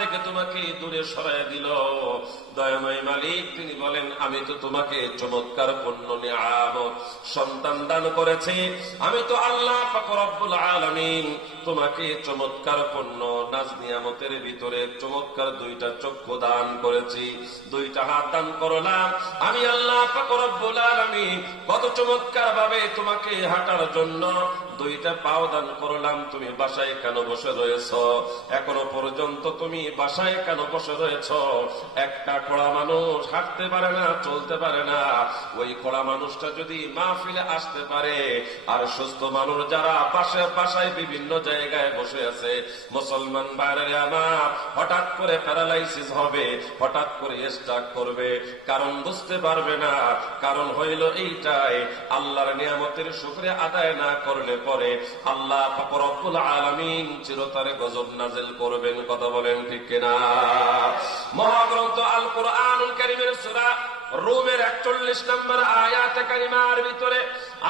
থেকে তোমাকে দূরে সরায় দিল। দয়াময় মালিক তিনি বলেন, আমি তো তোমাকে চমৎকার পণ্য নিয়ামত সন্তান দান করেছি। আমি তো আল্লাহ পাক রব্বুল আলামিন তোমাকে চমৎকার পণ্য নাজ নিয়ামতের ভিতরে চমৎকার দুইটা চক্ষু দান করেছি, দুইটা হাত দান করলাম। আমি আল্লাহ পাক রব্বুল আলামিন কত চমৎকার ভাবে তোমাকে হাঁটার জন্য দুইটা পাও দান করলাম। তুমি বাসায় কেন বসে রয়েছ? এখনো পর্যন্ত তুমি বাসায় কেন বসে রয়েছ? একটা খোড়া মানুষ হাঁটতে পারে না, চলতে পারে না। ওই খোড়া মানুষটা যদি মাহফিলে আসতে পারে, আর সুস্থ মানুষ যারা বাসায় বিভিন্ন জায়গায় বসে আছে, মুসলমান ভাইরা আমার, হঠাৎ করে প্যারালাইসিস হবে, হঠাৎ করে স্ট্রোক করবে, কারণ বুঝতে পারবে না। কারণ হইল এইটাই, আল্লাহর নিয়ামতের শুকরিয়া আদায় না করলে পরে আল্লাহ পাক রব্বুল আলামিন চিরতরে গজব নাযিল করবেন। কথা বলেন ঠিক কিনা? মহাগ্রন্থ আল কুরআনুল কারীমের সূরা রুমের 41 নম্বর আয়াতে কারিমার ভিতরে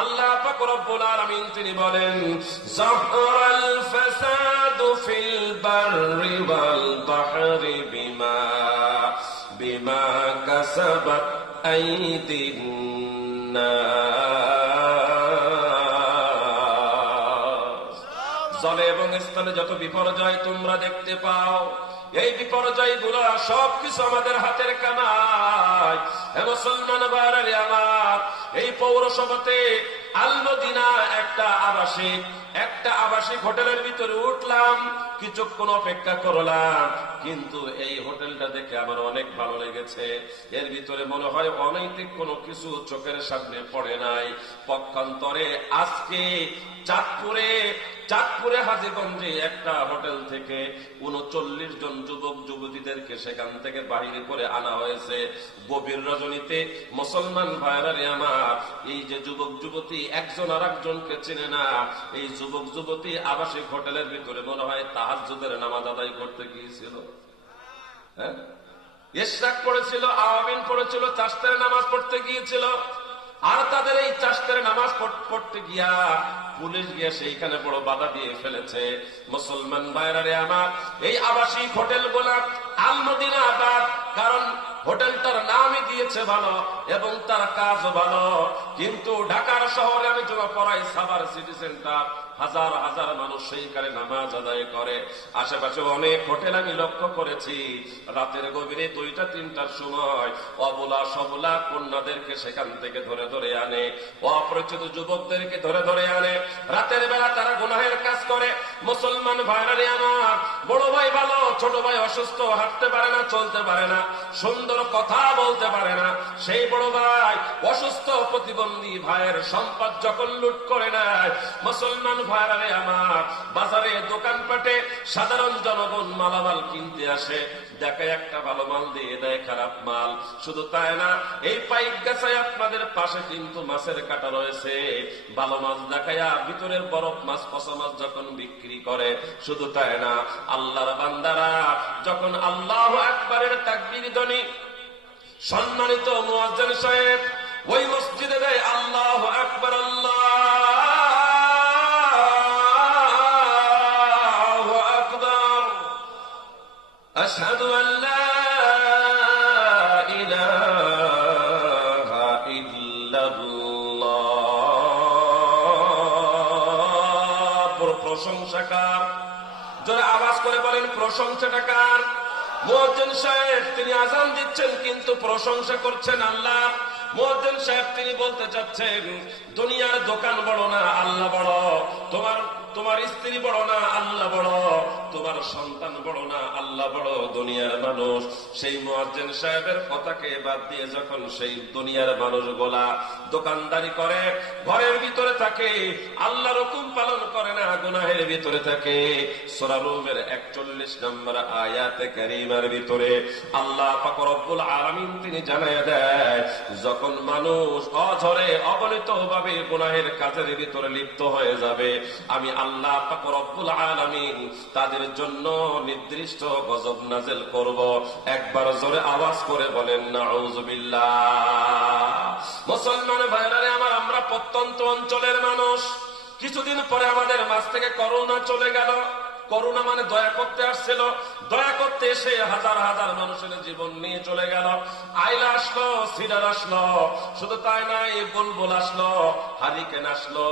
আল্লাহ পাক রব্বুল আলামিন তিনি বলেন, যাহরাল ফাসাদু ফিল বাররি ওয়াল বাহরি বিমা কাসাবাত আইদিন নাস। জলে এবং স্থলে যত বিপর্যয় তোমরা দেখতে পাও, এই বিপর্যয় গুলো সবকিছু আমাদের হাতের কামাই। হে মুসলমান ভাইরা আমার, এই পৌরসভাতে আল মদিনা একটা আবাসিক হোটেলের ভিতরে উঠলাম, কিছুক্ষণ অপেক্ষা করলাম, কিন্তু এই হোটেলটা দেখে আমার অনেক ভালো লেগেছে। এর ভিতরে মনে হয় অনৈতিক কোনো কিছু চোখের সামনে পড়ে নাই। পক্ষান্তরে আজকে চাঁদপুরে হাজীগঞ্জে একটা হোটেল থেকে 39 জন যুবক যুবতীদেরকে সেখান থেকে বাহিরে করে আনা হয়েছে। গভীর রজনীতে মুসলমান ভাইরা আমার, এই যে যুবক যুবতী একজন আর একজনকে চেনে না, এই যুবক যুবতী আবাসিক হোটেলের ভিতরে মনে হয় তাহাজ্জুদের নামাজ আদায় করতে গিয়েছিল, হ্যাঁ, ইশরাক পড়েছিল, আওয়াবিন পড়েছিল, চাশতের নামাজ পড়তে গিয়েছিল। আর তাদের এই চাশতের নামাজ পড়তে গিয়া পুলিশ গিয়ে সেইখানে বড় বাধা দিয়ে ফেলেছে। মুসলমান ভাইরা আমার, এই আবাসিক হোটেল গুলা আল মদিনা আবাদ, কারণ হোটেলটার নামই দিয়েছে ভালো এবং তার কাজও ভালো। কিন্তু ঢাকার শহরে আমি যখন পড়াই সাভার সিটি সেন্টার, হাজার হাজার মানুষ সেইখানে নামাজ আদায় করে। আশেপাশে অনেক হোটেল আমি লক্ষ্য করেছি, রাতের গভীরে 2টা-3টার সময় অবলা সবলা কন্যাদেরকে সেখান থেকে ধরে ধরে আনে, অপরিচিত যুবকদেরকে ধরে ধরে আনে। রাতের বেলা তারা গুনাহের কাজ করে। মুসলমান ভাইরা আমার, বড় ভাই ভালো, ছোট ভাই অসুস্থ, হাঁটতে পারে না, চলতে পারে না, সুন্দর কথা বলতে পারে না, সেই বড় ভাই অসুস্থ প্রতিবন্ধী ভাইয়ের সম্পদ যখন লুট করে নেয়, মুসলমান ভাইরা আমার, বাজারে দোকানপাটে সাধারণ জনগণ মালামাল কিনতে আসে, দেখে একটা ভালো মাল দিয়ে দেয় খারাপ মাল। শুধু তাই না, এই পাইক গাছায় আপনাদের পাশে কিন্তু মাছের কাটা রয়েছে, ভালো মাছ দেখায়া ভিতরের বরফ মাছ, পচা মাছ যখন বিক্রি করে। শুধু তাই না, আল্লাহর বান্দারা যখন আল্লাহু আকবারের তাকবীর ধ্বনি সম্মানিত মুয়াজ্জিন সাহেব ওই মসজিদে দেয় আল্লাহু আকবার, আল্লাহু আকবার, আশহাদু আন লা ইলাহা ইল্লাল্লাহ। প্রশংসা কার? জোরে আওয়াজ করে বলেন, প্রশংসাটা কার? মুয়াজ্জিন সাহেব তিনি আযান দিচ্ছেন, কিন্তু প্রশংসা করছেন আল্লাহ। মুয়াজ্জিন সাহেব তিনি বলতে চাচ্ছেন, দুনিয়ার দোকান বড় না, আল্লাহ বড়। তোমার স্ত্রী বড় না, আল্লাহ বড়। তোমার সন্তান বড় না, আল্লাহ বড়। দুনিয়ার মানুষ সেই মুয়াজ্জিন সাহেবের কথাকে বাদ দিয়ে যখন সেই দুনিয়ার মানুষগুলা দোকানদারি করে, ঘরের ভিতরে থাকে, আল্লাহর হুকুম পালন করে না, গুনাহের ভিতরে থাকে, সূরা রুমের 41 নম্বর আয়াতে কারীমার ভিতরে আল্লাহ পাক রব্বুল আলামিন তিনি জানায়া দেয়, যখন মানুষ অঝরে অবনীতভাবে গুনাহের কাজের ভিতরে লিপ্ত হয়ে যাবে, আমি আল্লাহ পাক রব্বুল আলামিন তাদের জন্য নির্দিষ্ট গজব নাযিল করব। একবার জোরে আওয়াজ করে বলেন নাউযুবিল্লাহ। মুসলমান ভাইরা আমার, আমরা প্রত্যন্ত অঞ্চলের মানুষ। কিছুদিন পরে আমাদের মাঝ থেকে করোনা চলে গেল। করুণা মানে দয়া করতে আসছিল, দয়া করতে এসে হাজার হাজার মানুষের জীবন নিয়ে চলে গেল। আইলা আসলো, সিডার আসলো, শুধু তাই নাই, বুলবুল আসলো, হারিকেন আসলো,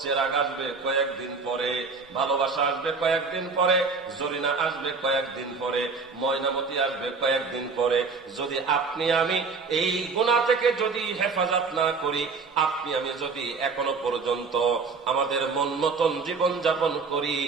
চেরাগ আসবে কয়েকদিন পরে, ভালোবাসা আসবে কয়েকদিন পরে, জরিনা আসবে কয়েকদিন পরে, ময়নামতি আসবে কয়েকদিন পরে। যদি আপনি আমি এই গুনাহ থেকে যদি হেফাজত না করি, আপনি আমি যদি এখনো পর্যন্ত আমাদের মন মতন জীবন যাপন করি,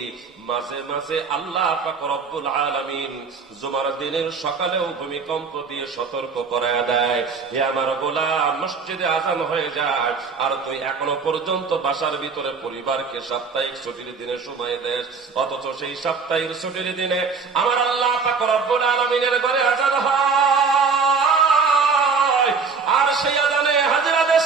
মাঝে মাঝে আল্লাহ পাক রব্বুল আলামিন জুমার দিনের সকালেও ভূমিকম্প দিয়ে সতর্ক করায় দেয়, হে আমার গোলাম, মসজিদে আজান হয়ে যায় আর তুই এখনো পর্যন্ত বাসার ভিতরে পরিবারকে সাপ্তাহিক ছুটির দিনে সময় দেশ, অথচ সেই সাপ্তাহিক ছুটির দিনে আমার আল্লাহ পাক রব্বুল আলামিনের ঘরে আজান হয়, আর সেই